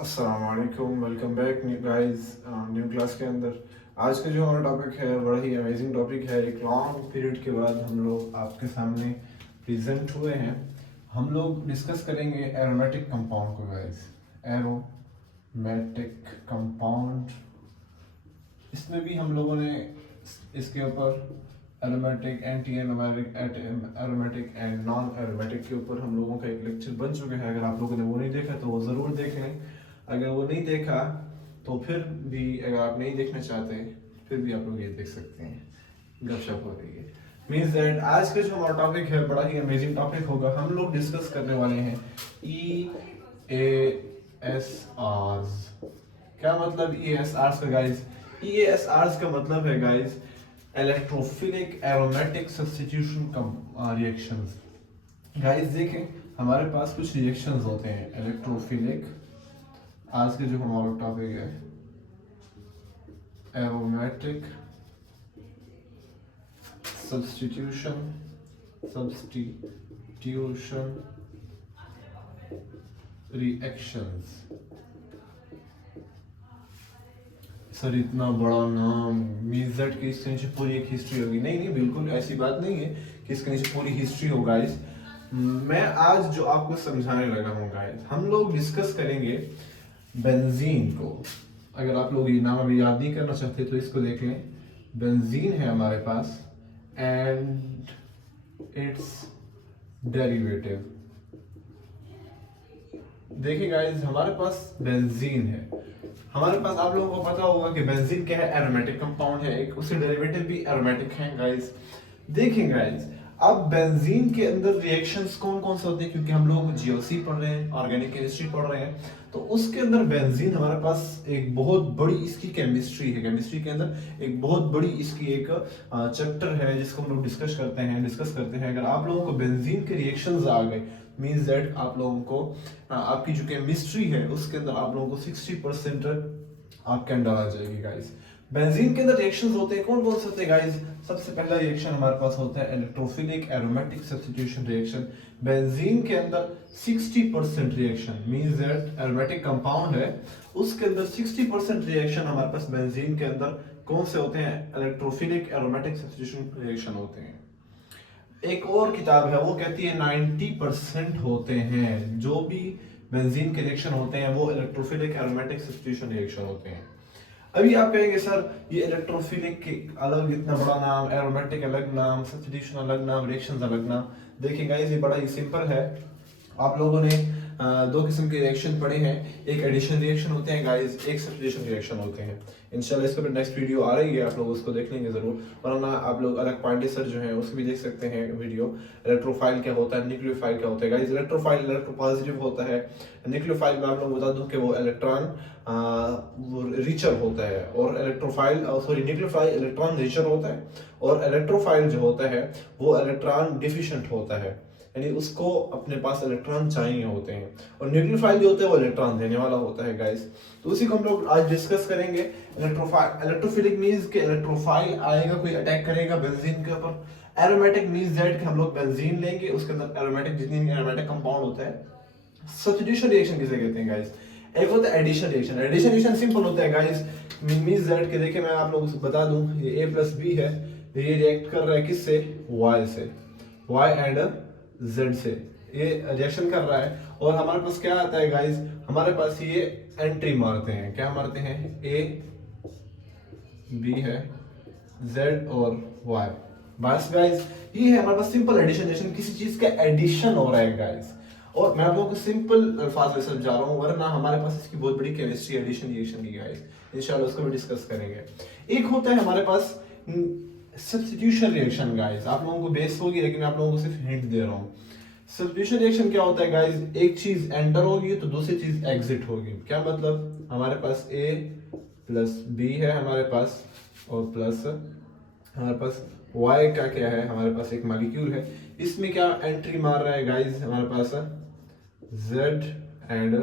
अस्सलाम वालेकुम, welcome back guys new class के अंदर। आज का जो हमारा टॉपिक है बड़ा ही अमेजिंग टॉपिक है। एक लॉन्ग पीरियड के बाद हम लोग आपके सामने प्रेजेंट हुए हैं। हम लोग डिस्कस करेंगे एरोमेटिक कंपाउंड को गाइस। एरोमेटिक कंपाउंड, इसमें भी हम लोगों ने इसके ऊपर aromatic, anti aromatic and non aromatic के ऊपर हम लोगों का एक लेक्चर बन चुका है। अगर आप लोगों ने वो नहीं देखा तो वो ज़रूर देख लें। अगर वो नहीं देखा तो फिर भी, अगर आप नहीं देखना चाहते फिर भी आप लोग ये देख सकते हैं। गपशप हो रही है मीन्स दैट आज का जो हमारा टॉपिक है बड़ा ही अमेजिंग टॉपिक होगा। हम लोग डिस्कस करने वाले हैं EASRs। क्या मतलब EASRs का गाइस? EASRs का मतलब है guys electrophilic aromatic substitution reactions. Guys देखें, हमारे पास कुछ रिएक्शंस होते हैं इलेक्ट्रोफिलिक। आज के जो हमारा टॉपिक है एरोमेटिक सब्स्टिट्यूशन रिएक्शंस। सर इतना बड़ा नाम, मीज़ेड की इसके नीचे पूरी एक हिस्ट्री होगी? नहीं नहीं, बिल्कुल ऐसी बात नहीं है कि इसके नीचे पूरी हिस्ट्री हो गाइस। मैं आज जो आपको समझाने लगा हूँ गाइस, हम लोग डिस्कस करेंगे बेंजीन को। अगर आप लोग ये नाम अभी याद नहीं करना चाहते तो इसको देख लें। बेंजीन है हमारे पास एंड इट्स डेरिवेटिव। देखिए गाइस, हमारे पास बेंजीन है। हमारे पास, आप लोगों को पता होगा कि बेंजीन क्या है? एरोमेटिक कंपाउंड है एक, उसके डेरिवेटिव भी एरोमेटिक हैं गाइस। देखें गाइस, अब बेंजीन के अंदर रिएक्शंस कौन कौन से होते हैं, क्योंकि हम लोग जीओसी पढ़ रहे हैं, ऑर्गेनिक केमिस्ट्री पढ़ रहे हैं, तो उसके अंदर बेंजीन हमारे पास एक बहुत बड़ी इसकी केमिस्ट्री है। केमिस्ट्री के अंदर एक बहुत बड़ी इसकी एक चैप्टर है जिसको हम लोग डिस्कस करते हैं। अगर आप लोगों को बेंजीन के रिएक्शंस आ गए मीन्स दैट आप लोगों को आपकी जो केमिस्ट्री है उसके अंदर आप लोगों को 60% आपके अंदर आ जाएगी गाइस। बेंजीन के अंदर रिएक्शंस होते हैं, कौन कौन से होते हैं गाइस? सबसे पहला रिएक्शन हमारे पास होता है electrophilic aromatic substitution reaction. Benzene के अंदर 60% reaction means that aromatic compound है, उसके अंदर 60% रिएक्शन हमारे पास बेंजीन के अंदर कौन से होते हैं? इलेक्ट्रोफिलिक एरोमेटिक सब्स्टिट्यूशन रिएक्शन होते हैं। एक और किताब है वो कहती है 90% होते हैं। जो भी बेंजीन के रिएक्शन होते हैं वो इलेक्ट्रोफिलिक एरोमेटिक सब्स्टिट्यूशन रिएक्शन होते हैं। अभी आप कहेंगे सर ये इलेक्ट्रोफिलिक के अलग इतना बड़ा नाम, एरोमेटिक अलग नाम, सब्स्टिट्यूशन अलग नाम, रिएक्शंस अलग नाम। देखिए गाइस, ये बड़ा ही सिंपल है। आप लोगों ने दो किस्म के रिएक्शन पढ़े हैं, एक एडिशन रिएक्शन होते हैं गाइस, एक सब्स्टिट्यूशन रिएक्शन होते हैं। इंशाल्लाह इसके ऊपर नेक्स्ट वीडियो आ रही है, आप लोग उसको देख लेंगे जरूर, वरना आप लोग अलग पांडेसर जो है उसको भी देख सकते हैं वीडियो। इलेक्ट्रोफाइल क्या होता है, न्यूक्लियोफाइल क्या होता है गाइस। इलेक्ट्रोफाइल इलेक्ट्रोपॉजिटिव होता है। न्यूक्लियोफाइल में आप लोग बता दूं कि वो इलेक्ट्रॉन वो रिचर होता है, और electrophile sorry nucleophile electron richer होता है, और इलेक्ट्रोफाइल जो होता है वो इलेक्ट्रॉन डिफिशिएंट होता है, यानी उसको अपने पास इलेक्ट्रॉन चाहिए होते हैं। और न्यूक्लियोफाइल जो होता है वो इलेक्ट्रॉन देने वाला होता है गाइस। तो उसी को हम लोग आज डिस्कस करेंगे। इलेक्ट्रोफिलिक मींस के इलेक्ट्रोफाइल आएगा, कोई अटैक करेगा बेंजीन के ऊपर। एरोमेटिक मींस दैट कि हम लोग बेंजीन लेंगे, उसके अंदर एरोमेटिक जितनी भी एरोमेटिक कंपाउंड होता है। सब्स्टिट्यूशन रिएक्शन किसे कहते हैं गाइस? एक होता है addition reaction. Addition reaction simple होता है गाइस, मींस दैट कि देखिए मैं आप लोगों को बता दूं, ये A+B है, ये रिएक्ट कर रहा है किससे? Y से, Y एंड Z से ये रिएक्शन कर रहा है। और हमारे पास क्या आता है गाइस? हमारे पास ये एंट्री मारते हैं, क्या मारते हैं? A B है, Z और Y। बस गाइस, ये है हमारे पास सिंपल एडिशन रिएक्शन, किसी चीज का एडिशन हो रहा है गाइस। और मैं आप लोगों को सिंपल अल्फाज में समझा रहा हूँ, वरना हमारे पास इसकी बहुत बड़ी केमिस्ट्री एडिशन रिएक्शन की गाइस, इंशाल्लाह उसको भी डिस्कस करेंगे। एक होता है हमारे पास सब्स्टिट्यूशन रिएक्शन गाइस, आप लोगों को बेस होगी लेकिन मैं आप लोगों को सिर्फ हिंट दे रहा हूँ। सब्स्टिट्यूशन रिएक्शन क्या होता है गाइस? एक चीज एंटर होगी तो दूसरी चीज एग्जिट होगी। क्या मतलब? हमारे पास A+B है हमारे पास, और प्लस हमारे पास Y का क्या है? हमारे पास एक मॉलिक्यूल है, इसमें क्या एंट्री मार रहा है गाइस? हमारे पास Z एंड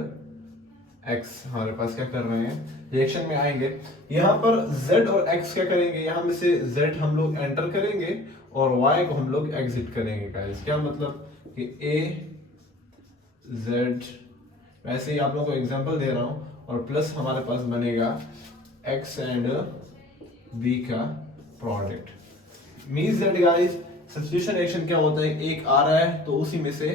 X हमारे पास क्या कर रहे हैं? रिएक्शन में आएंगे। यहाँ पर Z और X क्या करेंगे? यहाँ में से Z हम लोग एंटर करेंगे और Y को हम लोग एग्जिट करेंगे गाइस। क्या मतलब कि A Z वैसे ही आप लोगों को एग्जांपल दे रहा हूँ, और प्लस हमारे पास बनेगा x एंड b का product. Means that guys substitution reaction क्या होता है, एक आ रहा है तो उसी में से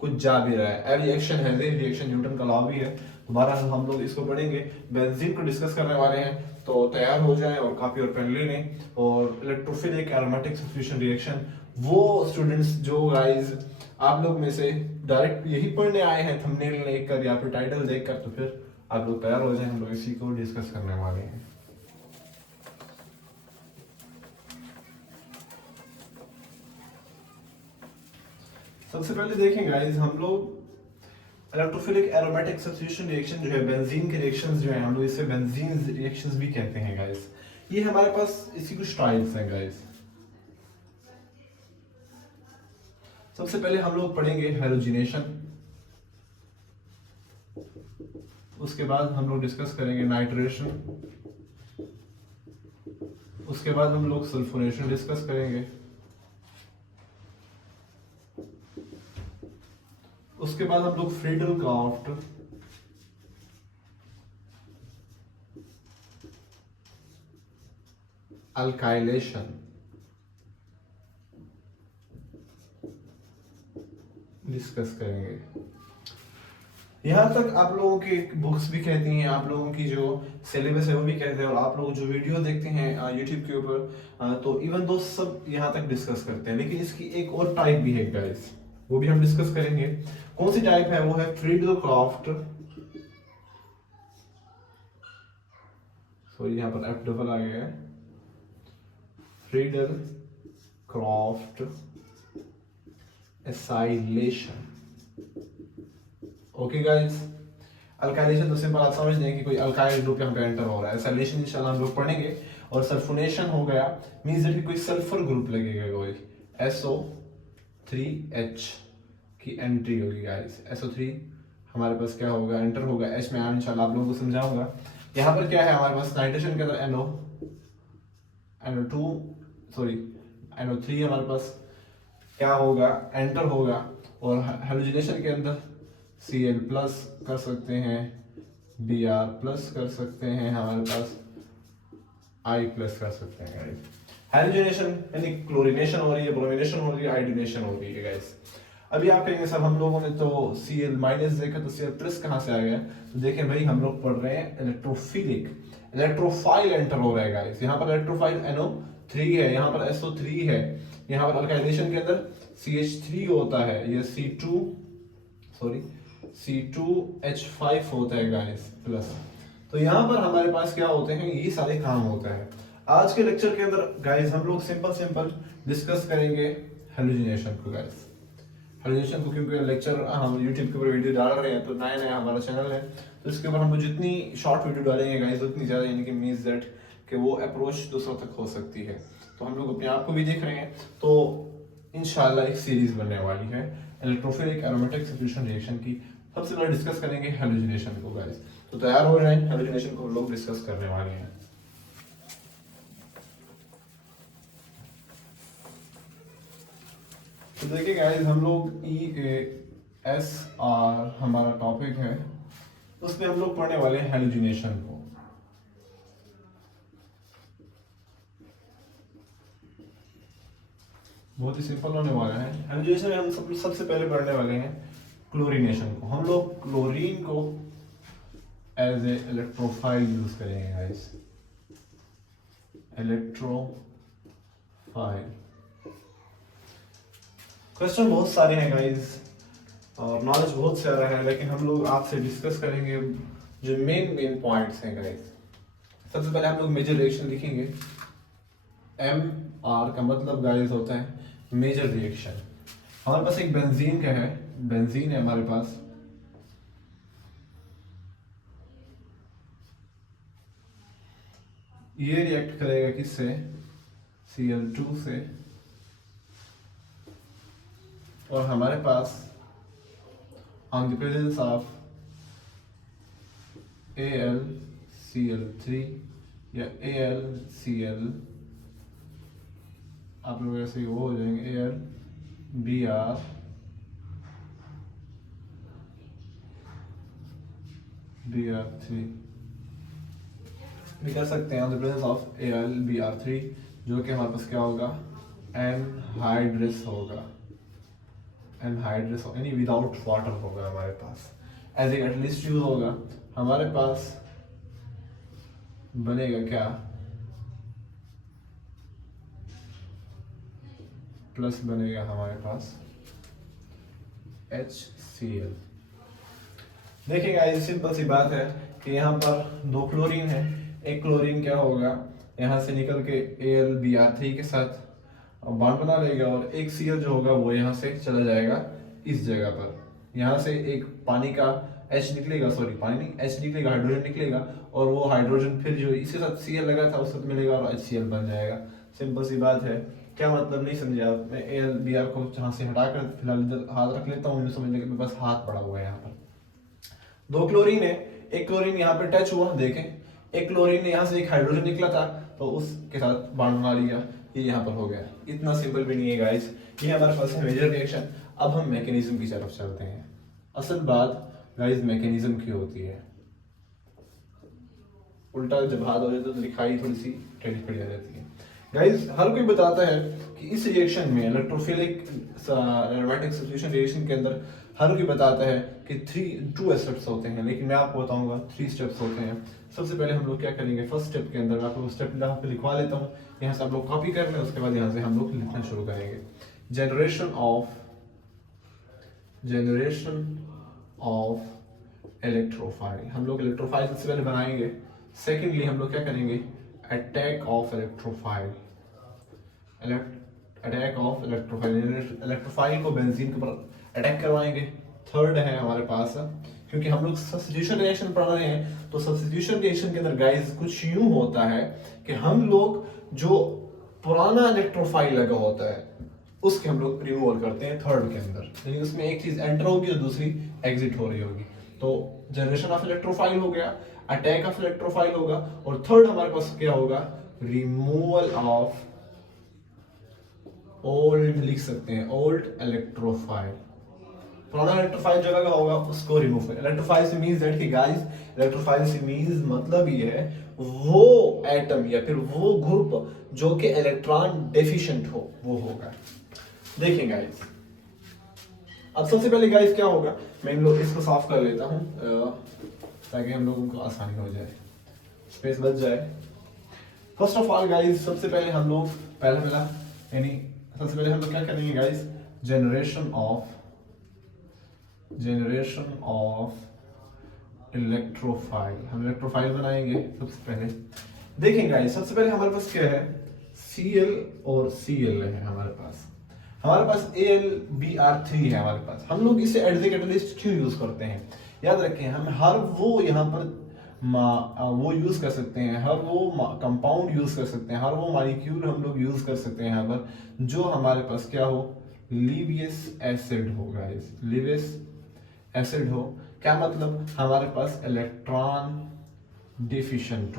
कुछ जा भी रहा है। Every action has a reaction, Newton का लॉ भी है। दोबारा हम लोग इसको पढ़ेंगे, बेंजीन को डिस्कस करने वाले हैं, तो तैयार हो जाएं और कॉपी और पेन ले लें। और इलेक्ट्रोफिलिक एरोमेटिक सब्स्टिट्यूशन रिएक्शन, वो स्टूडेंट्स जो गाइस आप लोग में से डायरेक्ट यही पढ़ने आए हैं थंबनेल देखकर या फिर टाइटल देखकर, तो फिर आप लोग तैयार हो जाएं, हम लोग इसी को डिस्कस करने वाले हैं। सबसे पहले देखें गाइस, हम लोग इलेक्ट्रोफिलिक एरोमेटिक सब्स्टिट्यूशन रिएक्शन जो है, बेंजीन के रिएक्शंस जो है, हम लोग इसे बेंजीन रिएक्शंस भी कहते हैं गाइस। ये हमारे पास इसकी कुछ टाइप्स हैं गाइस। सबसे पहले हम लोग पढ़ेंगे हैलोजिनेशन, उसके बाद हम लोग डिस्कस करेंगे नाइट्रेशन, उसके बाद हम लोग सल्फोनेशन डिस्कस करेंगे, उसके बाद हम लोग फ्रीडल-क्राफ्ट, अल्काइलेशन डिस्कस करेंगे। यहाँ तक आप लोगों की बुक्स भी कहती हैं, आप लोगों की जो सिलेबस है वो भी कहते हैं, और आप लोग जो वीडियो देखते हैं यूट्यूब के ऊपर, तो इवन दो सब यहाँ तक डिस्कस करते हैं। लेकिन इसकी एक और टाइप भी है गाइस, वो भी हम डिस्कस करेंगे। कौन सी टाइप है? वो है फ्रीडल-क्राफ्ट, सॉरी यहाँ पर एफ डबल आ गया है, Friedel-Crafts acylation. Okay guys, alkylation तो सिंपल आप समझ लें कि कोई अल्काइल ग्रुप यहाँ पे एंटर हो रहा है। एसाइलेशन इंशाल्लाह हम लोग पढ़ेंगे। और सल्फोनेशन हो गया, मींस दैट कोई सल्फर ग्रुप लगेगा, कोई SO3H की एंट्री होगी गाइस। SO3 हमारे पास क्या होगा, एंटर होगा। H में इंशाल्लाह आप लोगों को समझाऊंगा। यहाँ पर क्या है हमारे पास, नाइट्रेशन के अंदर NO2 सॉरी NO3 हमारे पास क्या होगा, एंटर होगा। और हैलोजिनेशन के अंदर Cl प्लस कर सकते हैं, Br प्लस कर सकते हैं, हमारे पास I प्लस कर सकते हैं गाइस। हैलोजिनेशन यानी क्लोरीनेशन हो रही है, ब्रोमिनेशन हो रही है, आयोडीनेशन हो रही है गाइस। अभी आप कहेंगे सर हम लोगों ने तो Cl माइनस देखा, तो Cl प्लस कहाँ से आ गया? तो देखें भाई, हम लोग पढ़ रहे हैं इलेक्ट्रोफिलिक, इलेक्ट्रोफाइल एंटर हो रहा है गाइस। यहाँ पर इलेक्ट्रोफाइल NO3 है, यहाँ पर SO3 है, यहाँ पर अल्काइलेशन के अंदर CH3 होता है, ये C2H5 होता है गाइस प्लस। तो यहाँ पर हमारे पास क्या होते हैं, ये सारे काम होता है। आज के लेक्चर के अंदर गाइस हम लोग सिंपल डिस्कस करेंगे हैलोजिनेशन को गाइस। हैलोजिनेशन को क्योंकि लेक्चर हम यूट्यूब के ऊपर वीडियो डाल रहे हैं, तो नया हमारा चैनल है, तो इसके ऊपर हम लोग जितनी शॉर्ट वीडियो डालेंगे गाइस उतनी ज़्यादा, यानी कि मीन्स दैट कि वो अप्रोच दूसरों तक हो सकती है। तो हम लोग अपने आप को भी देख रहे हैं, तो इंशाल्लाह एक सीरीज बनने वाली है इलेक्ट्रोफिलिक एरोमेटिक सब्स्टिट्यूशन रिएक्शन की। सबसे पहले डिस्कस करेंगे हैलोजिनेशन को गाइस, तो तैयार हो जाएं, हैलोजिनेशन को हम लोग डिस्कस करने वाले हैं। तो देखिए गाइस, हम लोग EASR हमारा टॉपिक है, उसमें हम लोग पढ़ने वाले हैं हैलोजिनेशन को। बहुत ही सिंपल होने वाला है। हैलोजिनेशन में हम सबसे पहले पढ़ने वाले हैं क्लोरीनेशन को। हम लोग क्लोरीन को एज ए इलेक्ट्रोफाइल यूज करेंगे गाइस, इलेक्ट्रोफाइल। क्वेश्चन बहुत सारे हैं गाइस और नॉलेज बहुत सारा है, लेकिन हम लोग आपसे डिस्कस करेंगे जो मेन पॉइंट्स हैं गाइस। सबसे पहले हम लोग मेजर रिएक्शन लिखेंगे। MR का मतलब गाइस होता है मेजर रिएक्शन। हमारे पास एक बेंजीन का है, बेंजीन है हमारे पास, ये रिएक्ट करेगा किससे, Cl2 से, और हमारे pass on the presence of AlCl3 या AlCl, आप लोग ऐसे वो हो जाएंगे AlBr Br3 भी कर सकते हैं on the presence of AlBr3, जो कि हमारे पास क्या होगा, एनहाइड्रस होगा, एनहाइड्रस यानी विदाउट वाटर होगा हमारे पास, एज ए कैटलिस्ट यूज होगा। हमारे पास बनेगा क्या, प्लस बनेगा हमारे पास HCl। देखिए गाइस सिंपल सी बात है कि यहाँ पर दो क्लोरीन है, एक क्लोरीन क्या होगा यहाँ से निकल के AlBr3 के साथ बॉन्ड बना लेगा, और एक Cl जो होगा वो यहाँ से चला जाएगा इस जगह पर, यहाँ से एक पानी का H निकलेगा, सॉरी पानी नहीं H निकलेगा, हाइड्रोजन निकलेगा, और वो हाइड्रोजन फिर जो इसके साथ Cl लगा था उसके साथ मिलेगा और HCl बन जाएगा। सिंपल सी बात है। क्या मतलब नहीं समझे आप? मैं AlBr को जहाँ से हटाकर फिलहाल इधर हाथ रख लेता हूँ, समझने के बस हाथ पड़ा हुआ है यहाँ पर। दो क्लोरीन है, एक क्लोरीन यहाँ पे टच हुआ, देखें एक क्लोरीन ने यहाँ से एक हाइड्रोजन निकला था तो उसके साथ बॉन्ड बना लिया, ये यहाँ पर हो गया। इतना सिंपल भी नहीं है गाइस, ये हमारे पास है मेजर रिएक्शन। अब हम मैकेनिज्म की तरफ चलते हैं। असल बात गाइस मैकेनिज्म की होती है, उल्टा जब हाथ हो जाता है तो लिखाई थोड़ी सी टेढ़ी पड़ी आ जाती है। गाइस हर कोई बताता है कि इस रिएक्शन में इलेक्ट्रोफिलिक एरोमेटिक सब्स्टिट्यूशन रिएक्शन के अंदर हर कोई बताता है कि 2 स्टेप्स होते हैं, लेकिन मैं आपको बताऊंगा 3 स्टेप्स होते हैं। सबसे पहले हम लोग क्या करेंगे, फर्स्ट स्टेप के अंदर मैं आपको स्टेप यहाँ पे लिखवा लेता हूँ, यहाँ से आप लोग कॉपी कर लें, उसके बाद यहाँ से हम लोग लिखना शुरू करेंगे। जनरेशन ऑफ इलेक्ट्रोफाइल, हम लोग इलेक्ट्रोफाइल सबसे पहले बनाएंगे। सेकेंडली हम लोग क्या करेंगे, अटैक ऑफ इलेक्ट्रोफाइल, इलेक्ट्रोफाइल को बेंजीन के ऊपर अटैक करवाएंगे। थर्ड है हमारे पास, क्योंकि हम लोग सब्स्टिट्यूशन रिएक्शन पढ़ रहे हैं तो सब्स्टिट्यूशन रिएक्शन के अंदर गाइस कुछ यूं होता है कि हम लोग जो पुराना इलेक्ट्रोफाइल लगा होता है उसके हम लोग रिमूवल करते हैं थर्ड के अंदर, यानी उसमें एक चीज एंटर होगी और दूसरी एग्जिट हो रही होगी। तो जनरेशन ऑफ इलेक्ट्रोफाइल हो गया, अटैक ऑफ इलेक्ट्रोफाइल होगा, और थर्ड हमारे पास क्या होगा, रिमूवल ऑफ ओल्ड, लिख सकते हैं ओल्ड इलेक्ट्रोफाइल। पुराना इलेक्ट्रोफाइल जो लगा होगा उसको रिमूव करें। इलेक्ट्रोफाइल से मींस दैट कि गाइस इलेक्ट्रोफाइल से मींस मतलब ये है वो एटम या फिर वो ग्रुप जो कि इलेक्ट्रॉन डेफिशिएंट हो वो होगा। देखिए गाइस अब सबसे पहले गाइस क्या होगा, मैं इन लोग इसको साफ कर लेता हूं ताकि हम लोगों को आसानी हो जाए, स्पेस बच जाए। फर्स्ट ऑफ ऑल गाइस सबसे पहले हम लोग पहला यानी सबसे पहले हम लोग क्या करेंगे गाइस, जनरेशन ऑफ इलेक्ट्रोफाइल, हम इलेक्ट्रोफाइल बनाएंगे सबसे पहले। देखें गाइस सबसे पहले हमारे पास क्या है, Cl और Cl है हमारे पास AlBr3 है हमारे पास। हम लोग इसे एज ए कैटलिस्ट क्यों यूज करते हैं, याद रखें हम हर वो यहाँ पर वो यूज कर सकते हैं, हर वो कंपाउंड यूज कर सकते हैं, हर वो मॉलिक्यूल हम लोग यूज कर सकते हैं यहाँ पर जो हमारे पास क्या हो, लीवियस एसिड हो गाइस, लीवियस एसिड हो। क्या मतलब, हमारे पास इलेक्ट्रॉन डिफिशिएंट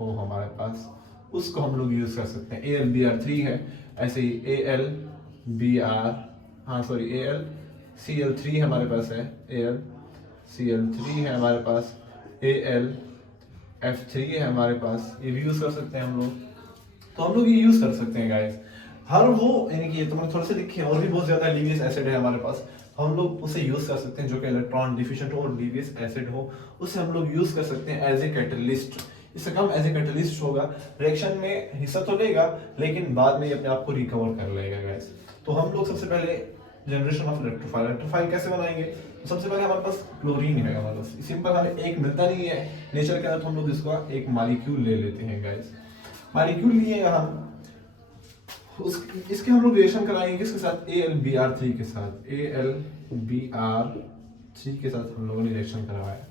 हो हमारे पास, उसको हम लोग यूज कर सकते हैं। AlBr3 है, ऐसे ही AlCl3 हमारे पास है, AlCl3 है हमारे पास, AlF3 है हमारे पास, ये भी यूज कर सकते हैं हम लोग। तो हम लोग ये यूज कर सकते हैं गाइस हर वो, यानी कि तुमने थोड़े से लिखे और भी बहुत ज्यादा लीवियस एसिड है हमारे पास, हम लोग उसे यूज कर सकते हैं जो कि इलेक्ट्रॉन डिफिशिएंट हो और लीवियस एसिड हो, उसे हम लोग यूज कर सकते हैं एज ए कैटलिस्ट। इससे कम एज ए कैटलिस्ट होगा, रिएक्शन में हिस्सा तो लेगा लेकिन बाद में ये अपने आप को रिकवर कर लेगा गाइस। तो हम लोग सबसे पहले जनरेशन ऑफ इलेक्ट्रोफाइल कैसे बनाएंगे, तो सबसे पहले हमारे पास क्लोरीन है हमारे पास, सिंपल हमें एक मिलता नहीं है नेचर के अंदर, तो हम लोग इसका एक मॉलिक्यूल ले लेते हैं गाइस। मॉलिक्यूल लिए हम इसके हम लोग रिएक्शन कराएंगे किसके साथ, AlBr3 के साथ, AlBr3 के साथ हम लोगों ने रिएक्शन करवाया।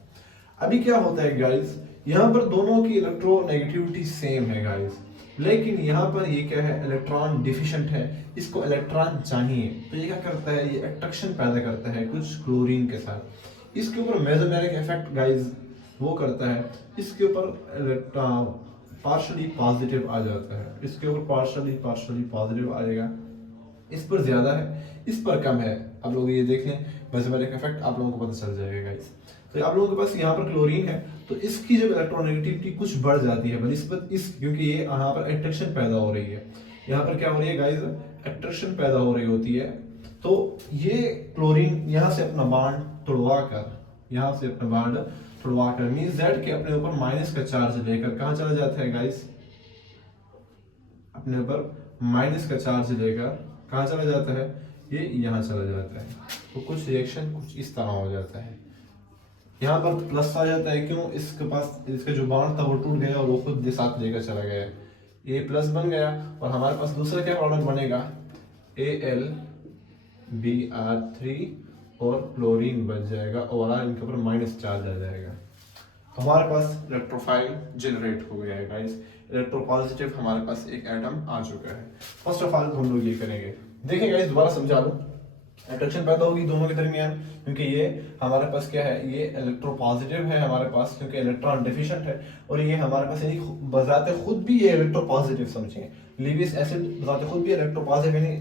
अभी क्या होता है गाइस, यहाँ पर दोनों की इलेक्ट्रोनेगेटिविटी सेम है गाइस, लेकिन यहाँ पर ये क्या है, इलेक्ट्रॉन डिफिशिएंट है, इसको इलेक्ट्रॉन चाहिए, तो ये क्या करता है, ये अट्रैक्शन पैदा करता है कुछ क्लोरीन के साथ। इसके ऊपर मेसोमेरिक इफेक्ट गाइस वो करता है, इसके ऊपर पार्शली पॉजिटिव आ जाता है, इसके ऊपर पार्शली पॉजिटिव आ जाएगा, इस पर ज्यादा है इस पर कम है। आप लोग ये देख लें, मेसमरिक इफेक्ट आप लोगों को पता चल जाएगा गाइस। तो आप लोगों के पास यहाँ पर क्लोरीन है, तो इसकी जब इलेक्ट्रोनेगेटिविटी कुछ बढ़ जाती है बनिस्बत इस, क्योंकि ये यहाँ पर अट्रैक्शन पैदा हो रही है, यहाँ पर क्या हो रही है गाइस, अट्रैक्शन पैदा हो रही होती है। तो ये क्लोरीन यहाँ से अपना बॉन्ड तोड़वा कर, यहाँ से अपना बॉन्ड तोड़वा कर मींस दैट कि अपने ऊपर माइनस का चार्ज लेकर कहाँ चला जाता है गाइस, अपने ऊपर माइनस का चार्ज लेकर कहाँ चला जाता है, ये यहाँ चला जाता है। तो कुछ रिएक्शन कुछ इस तरह हो जाता है, यहाँ पर प्लस आ जाता है, क्यों, इसके पास इसका जो बॉन्ड था वो टूट गया और वो खुद के साथ लेकर चला गया, ये प्लस बन गया और हमारे पास दूसरा क्या प्रोडक्ट बनेगा, AlBr3 और क्लोरीन बच जाएगा और इनके ऊपर माइनस चार्ज आ जाएगा। हमारे पास इलेक्ट्रोफाइल जनरेट हो गया है गाइस, इलेक्ट्रोपॉजिटिव हमारे पास एक एटम आ चुका है। फर्स्ट ऑफ ऑल हम लोग ये करेंगे, देखिए गाइस दोबारा समझा दूं, अट्रैक्शन पैदा होगी दोनों के दरमियान, क्योंकि ये हमारे पास क्या है, ये इलेक्ट्रोपॉजिटिव है हमारे पास, क्योंकि इलेक्ट्रॉन डेफिशिएंट है, और ये हमारे पास यानी बजाते खुद भी ये इलेक्ट्रोपॉजिटिव समझेंगे। लिविस एसिड बजाते खुद भी इलेक्ट्रोपॉजिटिव यानी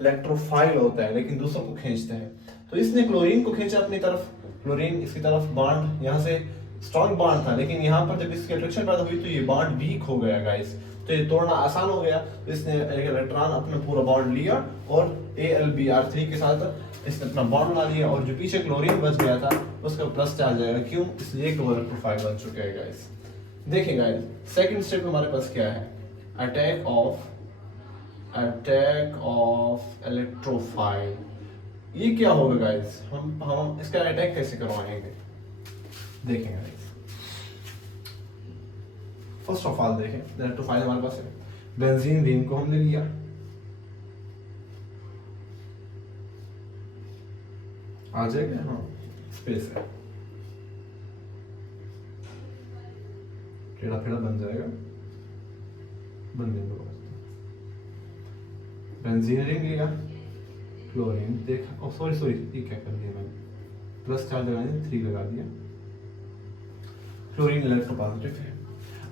इलेक्ट्रोफाइल होता है, लेकिन दूसरों को खींचता है। तो इसने क्लोरीन को खींचा अपनी तरफ, क्लोरीन इसकी तरफ बॉन्ड यहाँ से स्ट्रॉन्ग बॉन्ड था, लेकिन यहाँ पर जब इसकी अट्रैक्शन पैदा हुई तो ये बॉन्ड वीक हो गया गाइस, तो ये तोड़ना आसान हो गया। तो इसने एक इलेक्ट्रॉन अपना पूरा बॉन्ड लिया और AlBr3 के साथ इसने अपना बॉन्ड बना लिया, और जो पीछे क्लोरीन बच गया था उसका प्लस चार्ज आएगा, क्यों, इसलिए एक इलेक्ट्रोफाइल बन चुका है गाइस। देखिए गाइस सेकंड स्टेप हमारे पास क्या है, अटैक ऑफ इलेक्ट्रोफाइल। ये क्या होगा गाइस, हम इसका अटैक कैसे करवाएंगे, देखेंगे गाइस। फर्स्ट ऑफ ऑल देखें, इलेक्ट्रोफाइल हमारे पास है, बेंजीन रिंग को हमने लिया, आ जाएगा, हाँ स्पेस है, टेढ़ा फेढ़ा बन जाएगा, बनने दो। बेंजीन रिंग लिया, क्लोरीन देखा, सॉरी ये क्या कर दिया मैंने, प्लस चार्ज लगाने 3 लगा दिया, क्लोरीन इलेक्ट्रोपॉजिटिव है।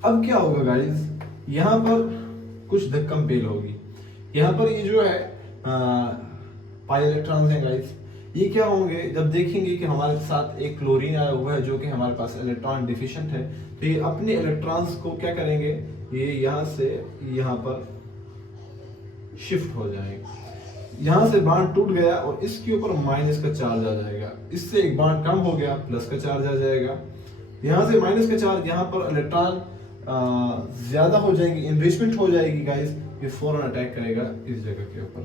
अब क्या होगा गाइस, यहाँ पर कुछ धक्कम पेल होगी, यहाँ पर ये जो है पाई इलेक्ट्रॉन्स हैं गाइस, ये क्या होंगे जब देखेंगे कि हमारे साथ एक क्लोरीन आया हुआ है जो कि हमारे पास इलेक्ट्रॉन डिफिशिएंट है, तो ये अपने इलेक्ट्रॉन्स को क्या करेंगे, ये यहाँ से यहाँ पर शिफ्ट हो जाएंगे। यहाँ से बॉन्ड टूट गया और इसके ऊपर माइनस का चार्ज आ जाएगा, इससे एक बॉन्ड कम हो गया, प्लस का चार्ज आ जाएगा, यहाँ से माइनस का चार्ज, यहाँ पर इलेक्ट्रॉन ज्यादा हो जाएंगे, इनरिचमेंट हो जाएगी गाइस, ये फौरन अटैक करेगा इस जगह के ऊपर।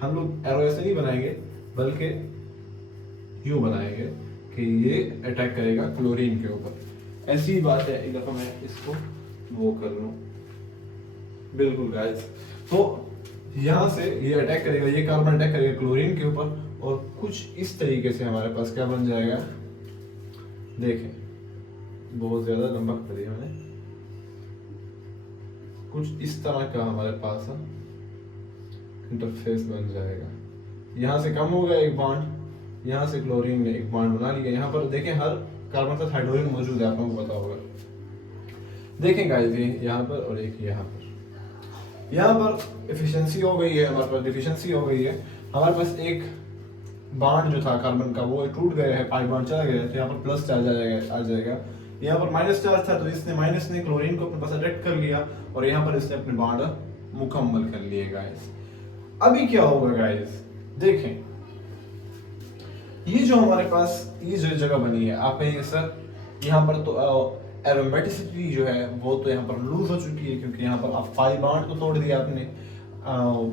हम लोग एरो ऐसे नहीं बनाएंगे बल्कि यूं बनाएंगे कि ये अटैक करेगा क्लोरीन के ऊपर। ऐसी ही बात है, एक दफा मैं इसको वो कर लूं, बिल्कुल गाइस। तो यहाँ से ये अटैक करेगा, ये कार्बन अटैक करेगा क्लोरीन के ऊपर, और कुछ इस तरीके से हमारे पास क्या बन जाएगा, देखें बहुत ज्यादा लंबा कर दिया मैंने, कुछ इस तरह का हमारे पास इंटरफेस बन जाएगा। यहाँ से कम हो गया एक बॉन्ड, यहाँ से क्लोरीन ने एक बॉन्ड बना लिया, यहाँ पर देखें हर कार्बन का हाइड्रोजन मौजूद है, आप लोगों को पता होगा। देखें गाइस ये यहाँ पर और एक यहाँ पर एफिशिएंसी हो गई है, हमारे पास डिफिशिएंसी हो गई है। हमारे पास एक बॉन्ड जो था कार्बन का वो टूट गया है, पाई बॉन्ड चला गया है, तो यहाँ पर प्लस चार्ज आ जाएगा। यहाँ पर माइनस चार्ज था तो इसने माइनस ने क्लोरीन को अपने पास अट्रैक्ट कर लिया और यहाँ पर इसने अपने बॉन्ड मुकम्मल कर लिए गाइस। अभी क्या होगा गाइस, देखें ये जो हमारे पास ये जो जगह बनी है, आप कहेंगे सर यहाँ पर तो एरोमेटिसिटी जो है वो तो यहाँ पर लूज हो चुकी है, क्योंकि यहाँ पर आप पाई बॉन्ड को तोड़ दिया आपने,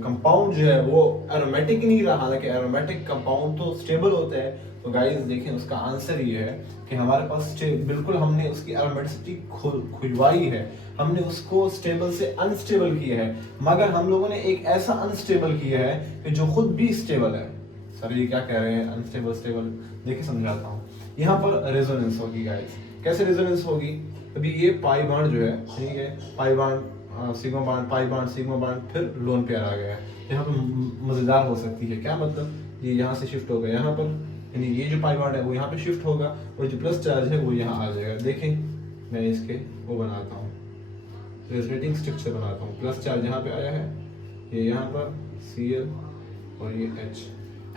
कंपाउंड जो है वो एरोमेटिक नहीं रहा, हालांकि एरोमेटिक कंपाउंड तो स्टेबल होते हैं। तो गाइस देखें उसका आंसर ये है कि हमारे पास बिल्कुल हमने उसकी एरोमेटिसिटी खुजवाई है, हमने उसको स्टेबल से अनस्टेबल किया है, मगर हम लोगों ने एक ऐसा अनस्टेबल किया है कि जो खुद भी स्टेबल है। सर ये क्या कह रहे हैं अनस्टेबल स्टेबल, देखिए समझाता हूँ। यहाँ पर रेजोनेंस होगी गाइस, कैसे रेजोनेंस होगी, अभी ये पाई बॉन्ड जो है, ठीक है, pi bond sigma bond, pi bond, sigma bond, फिर लोन पेयर आ गया है। यहाँ पर मजेदार हो सकती है, क्या मतलब, ये यहाँ से शिफ्ट हो गया यहाँ पर, यानी ये जो पाई बॉन्ड है वो यहाँ पे शिफ्ट होगा और जो प्लस चार्ज है वो यहाँ आ जाएगा। देखें मैं इसके वो बनाता हूँ, रेजोनेटिंग स्ट्रक्चर बनाता हूँ। प्लस चार्ज यहाँ पे आया है, ये यहाँ पर Cl और ये H,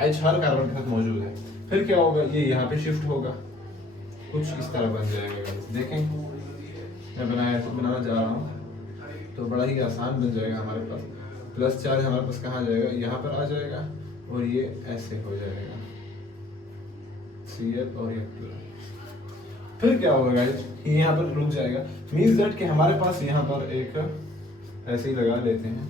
H हर कार्बन के साथ मौजूद है। फिर क्या होगा, ये यहाँ पे शिफ्ट होगा, कुछ इस तरह बन जाएगा गाइस। देखें मैं बनाना जा रहा हूँ तो बड़ा ही आसान बन जाएगा हमारे पास। प्लस चार्ज हमारे पास कहाँ जाएगा, यहाँ पर आ जाएगा और ये ऐसे हो जाएगा Cl और ये प्लस। फिर क्या होगा गाइस, ये यहाँ पर रुक जाएगा। मींस दैट कि हमारे पास यहाँ पर एक ऐसे ही लगा लेते हैं,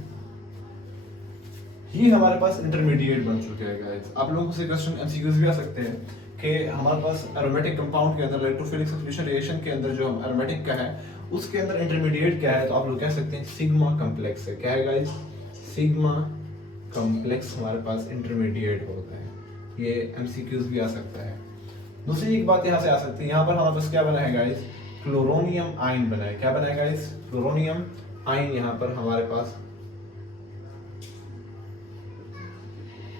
ये हमारे पास इंटरमीडिएट बन चुके हैं गाइस। आप लोगों से क्वेश्चन एमसीक्यूज भी आ सकते हैं कि हमारे पास एरोमेटिक कंपाउंड के अंदर इलेक्ट्रोफिलिक सब्स्टिट्यूशन रिएक्शन के अंदर जो एरोमेटिक का है उसके अंदर इंटरमीडिएट क्या है, तो आप लोग कह सकते हैं सिग्मा कॉम्प्लेक्स है। क्या है गाइस, सिग्मा कॉम्प्लेक्स हमारे पास इंटरमीडिएट होता है। ये एमसीक्यूज भी आ सकता है। दूसरी एक बात यहाँ से आ सकती है, यहाँ पर हमारे पास क्या बना है गाइस, क्लोरोनियम आयन बना है। क्या बना है गाइस, क्लोरोनियम आयन यहाँ पर हमारे पास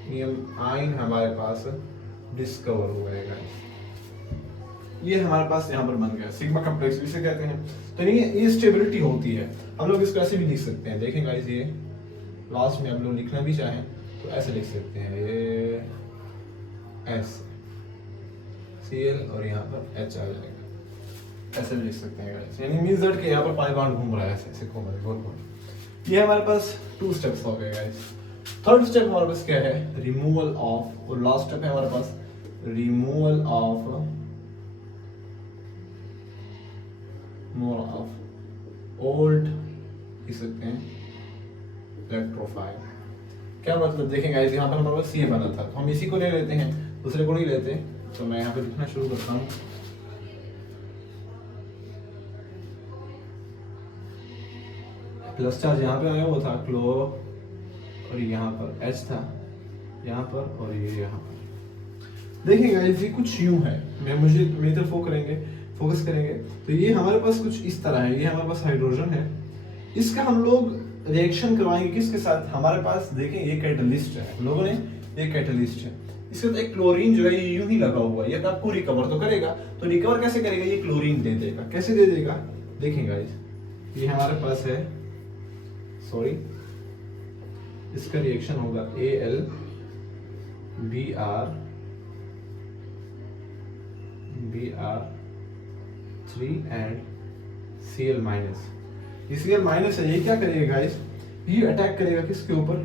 आयन हमारे पास डिस्कवर हुआ है गाइस। ये हमारे पास यहाँ पर बन गया सिग्मा कॉम्प्लेक्स इसे कहते हैं। तो ये स्टेबिलिटी होती है। हम लोग इसको ऐसे भी लिख सकते हैं, देखें गाइस, ये लास्ट में हम लोग लिखना भी चाहें तो ऐसे लिख सकते हैं, ये ऐसे Cl और यहाँ पर H आ जाएगा, ऐसे भी लिख सकते हैं गाइस। यानी मींस दैट कि यहाँ पर पाई बॉन्ड घूम रहा है, ऐसे घूम रहा है गोल गोल। ये हमारे पास 2 स्टेप्स हो गए गाइस। थर्ड स्टेप हमारे पास क्या है, रिमूवल ऑफ, और लास्ट स्टेप है हमारे पास रिमूवल ऑफ ओल्ड लिख सकते हैं इलेक्ट्रोफाइल। क्या मतलब, देखें गाइस, यहाँ पर हमारे पास ये बना था तो हम इसी को ले लेते हैं, दूसरे को नहीं लेते। तो मैं यहाँ पे लिखना शुरू करता हूँ, प्लस चार्ज यहाँ पे आया हुआ था क्लो, और यहाँ पर H था यहाँ पर, और ये यहाँ पर। देखिए गाइस, ये कुछ यूं है, मेरी तरफ फोकस करेंगे तो ये हमारे पास कुछ इस तरह है। ये हमारे पास हाइड्रोजन है, इसका हम लोग रिएक्शन करवाएंगे किसके साथ, हमारे पास देखें ये कैटलिस्ट है, लोगों ने ये कैटलिस्ट है, इसके साथ एक क्लोरीन जो है ये यूं ही लगा हुआ है। ये आपको रिकवर तो करेगा, तो रिकवर कैसे करेगा, ये क्लोरीन दे देगा। कैसे दे देगा, देखें गाइस, ये हमारे पास है, सॉरी, इसका रिएक्शन होगा Br3 एंड Cl माइनस। ये Cl माइनस है, ये क्या करेगा गाइस, ये अटैक करेगा किसके ऊपर,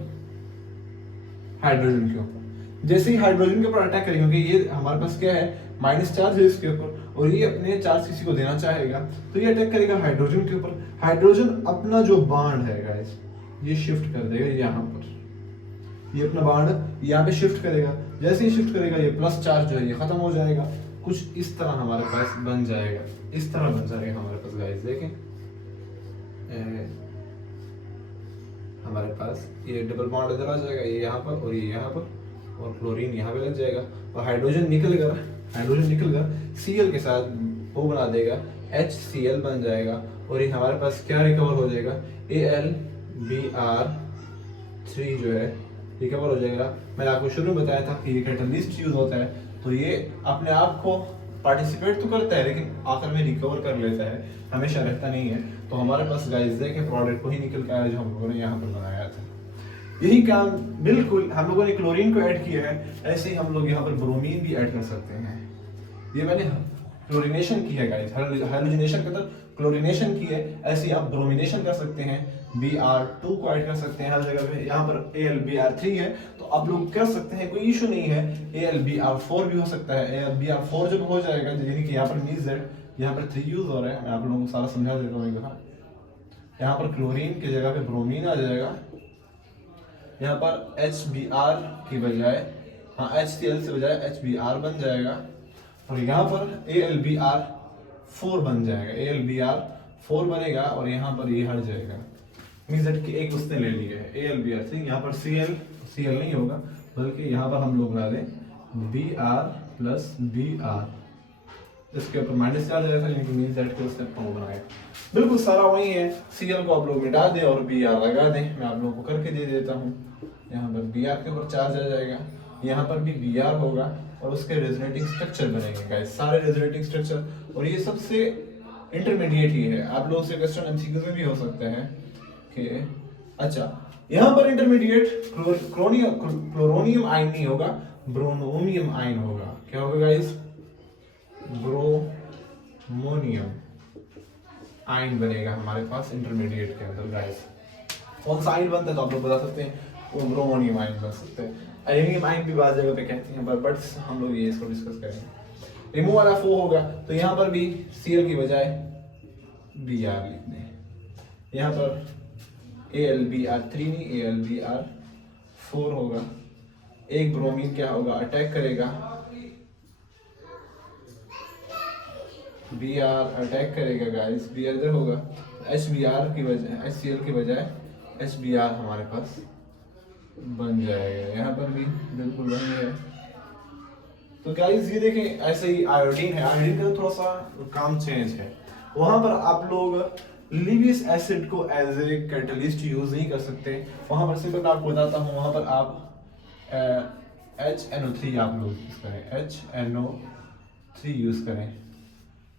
हाइड्रोजन के ऊपर। जैसे ही हाइड्रोजन के ऊपर अटैक करेगा, क्योंकि ये हमारे पास क्या है, माइनस चार्ज है इसके ऊपर, और ये अपने चार्ज किसी को देना चाहेगा तो ये अटैक करेगा हाइड्रोजन के ऊपर। हाइड्रोजन अपना जो बॉन्ड है गाइस ये शिफ्ट कर देगा यहाँ पर, ये अपना बॉन्ड यहाँ पे शिफ्ट करेगा। जैसे ही शिफ्ट करेगा ये प्लस चार्ज जो है ये खत्म हो जाएगा, कुछ इस तरह हमारे पास बन जाएगा, इस तरह बन जाएगा हमारे पास गाइस। देखें हमारे पास ये डबल बॉन्ड इधर आ जाएगा, ये यहाँ पर और ये यहाँ पर, और क्लोरीन यहाँ पे लग जाएगा, और हाइड्रोजन निकल कर Cl के साथ वो बना देगा, HCl बन जाएगा, और ये हमारे पास क्या रिकवर हो जाएगा, AlBr3 जो है रिकवर हो जाएगा। मैंने आपको शुरू में बताया था कि ये कैटलिस्ट यूज होता है, तो ये अपने आप को पार्टिसिपेट तो करता है लेकिन आखिर में रिकवर कर लेता है, हमेशा रहता नहीं है। तो हमारे पास गाइस देखें प्रोडक्ट वही निकल के आया जो हम लोगों ने यहाँ पर बनाया था। यही काम बिल्कुल हम लोगों ने क्लोरीन को ऐड किया है, ऐसे ही हम लोग यहाँ पर ब्रोमीन भी ऐड कर सकते हैं। ये मैंने क्लोरीनेशन की है गाइस, हाइड्रोजनेशन के अंदर क्लोरीनेशन की है, ऐसे ही आप ब्रोमिनेशन कर सकते हैं, Br2 को ऐड कर सकते हैं हर जगह पे। यहाँ पर AlBr3 है तो आप लोग कर सकते हैं, कोई इशू नहीं है। AlBr4 भी हो सकता है। AlBr4 जब हो जाएगा, यानी कि यहाँ पर मींस दैट यहाँ पर 3 यूज हो रहा है, मैं आप लोगों को सारा समझा देता हूँ एक दफा। यहाँ पर क्लोरीन की जगह पे ब्रोमीन आ जाएगा, यहाँ पर HBr की बजाय HCl से बजाय HBr बन जाएगा, और यहाँ पर AlBr4 बन जाएगा, AlBr4 बनेगा, और यहाँ पर ये हट जाएगा। मींस दैट कि एक उसने ले लिया है AlBr3, यहाँ पर Cl नहीं होगा, बल्कि यहाँ पर हम लोग बना दें Br प्लस Br, इसके ऊपर माइनस चार्ज आया था, लेकिन मींस दैट कि उसने अपना बनाया। बिल्कुल सारा वही है, Cl को आप लोग मिटा दें और Br लगा दें। मैं आप लोगों को करके दे देता हूँ। यहाँ पर Br के ऊपर चार्ज आ जाएगा, यहाँ पर भी Br होगा, और उसके रेजोनेटिंग स्ट्रक्चर बनेंगे गाइस, सारे रेजोनेटिंग स्ट्रक्चर, और ये सबसे इंटरमीडिएट ही है। आप लोगों से क्वेश्चन एमसीक्यू में भी हो सकता है कि अच्छा यहाँ पर इंटरमीडिएट क्लोरोनियम आयन नहीं होगा, ब्रोमोनियम आयन होगा। क्या होगा गाइस? ब्रोमोनियम आयन बनेगा हमारे पास इंटरमीडिएट के अंदर गाइस। कौन सा आयन बनता है तो आप लोग बता सकते हैं, वो ब्रोमोनियम आयन बन सकते हैं। एल्यूमिनियम आयन भी बात जगह पे कहते हैं, बट हम लोग ये इसको डिस्कस करेंगे। रिमूव वाला फो होगा तो यहाँ पर भी Cl की बजाय Br लिखते हैं, यहाँ पर AlBr3 नहीं AlBr4 होगा। एक ब्रोमीन क्या होगा, अटैक करेगा, Br अटैक करेगा गाइस, Br इधर होगा, HBr की बजाय HCl की बजाय HBr हमारे पास बन जाएगा। यहाँ पर भी बिल्कुल बन गया। तो गाइस ये देखें, ऐसे ही आयोडीन है, आयोडीन का थोड़ा सा काम चेंज है। वहां पर आप लोग लिविस एसिड को एज ए कैटलिस्ट यूज नहीं कर सकते। वहां पर सिर्फ मैं आपको बताता हूँ, वहां पर आप HNO3 आप लोग यूज करें, HNO3 यूज करें,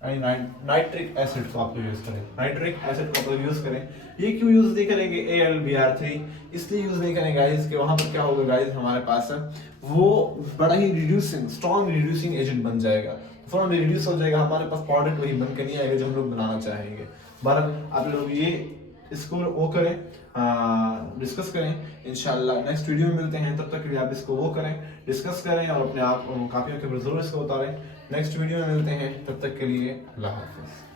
नाइट्रिक एसिड को आप लोग यूज करें, नाइट्रिक एसिड को आप लोग यूज करें। ये क्यों यूज नहीं करेंगे AlBr3? इसलिए यूज नहीं करेंगे गाइस कि वहां पर क्या होगा गाइस, हमारे पास वो बड़ा ही रिड्यूसिंग, स्ट्रॉन्ग रिड्यूसिंग एजेंट बन जाएगा, फॉर्म रिड्यूस हो जाएगा, हमारे पास प्रोडक्ट वही बन के नहीं आएगा जो हम लोग बनाना चाहेंगे। बहरहाल आप लोग ये इसको वो करें, डिस्कस करें। इंशाल्लाह नेक्स्ट वीडियो में मिलते हैं, तब तक के लिए आप इसको वो करें, डिस्कस करें और अपने आप कापियों के ऊपर जरूर इसको उतारें। नेक्स्ट वीडियो में मिलते हैं, तब तक के लिए अल्लाह हाफिज़।